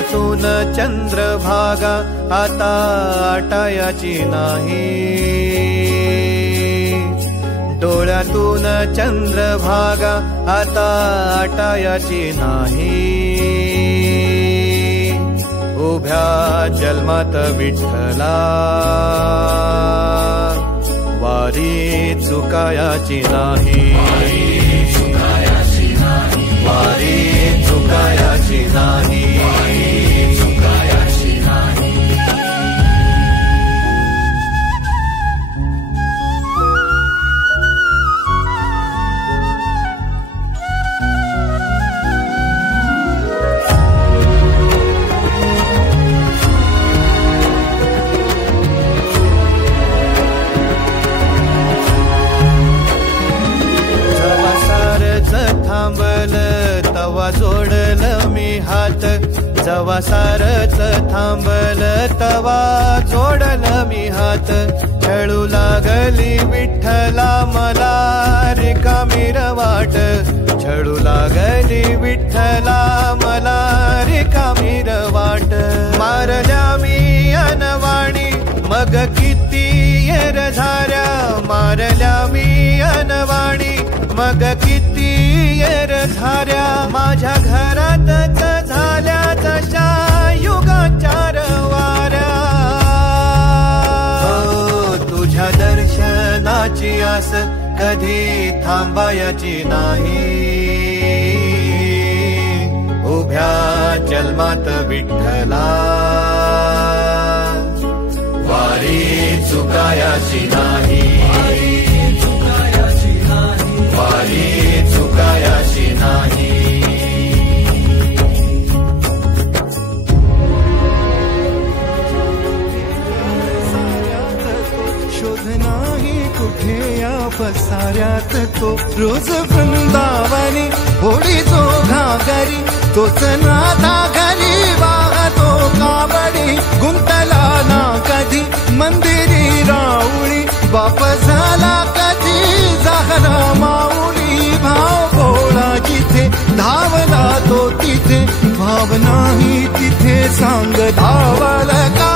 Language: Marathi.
डोळ्यातून चंद्रभागा आता आटायाची नाही, डोळ्यातून चंद्रभागा आता आटायाची नाही। उभ्या जन्मात विठ्ठला वारी चुकायाची नाही, वारी चुकायाची नाही। तवा जोडल मी हात, जवा सारच थांबल तवा जोडल मी हात। खेळू लागली विठ्ठला मला रिकामी वाट, छळू लागली विठ्ठला मला रिकामी वाट। मारल्या मी अनवाणी मग किती येर झाऱ्या, मारल्या मी अनवाणी मग किती येर झाऱ्या। माझ्या घरातच झाल्या तशा युगांच्या वाऱ्या। तुझ्या दर्शनाची आस कधी थांबायची नाही, उभ्या जन्मात विठ्ठला वारी चुकायाची नाही, वारी चुकायाची नाही। शोध नाही कुठे या पसाऱ्यात तो, रोज वृंदावनी होडी जो घागरी, तोच नाथा घरी वाहतो कावडी। गुंतला ना कधी मंदिरी राऊळी, बाप झाला कधी जाहरा माऊली। भाव भोळा जिथे धावला तो तिथे, भाव नाही तिथे सांग धावल का।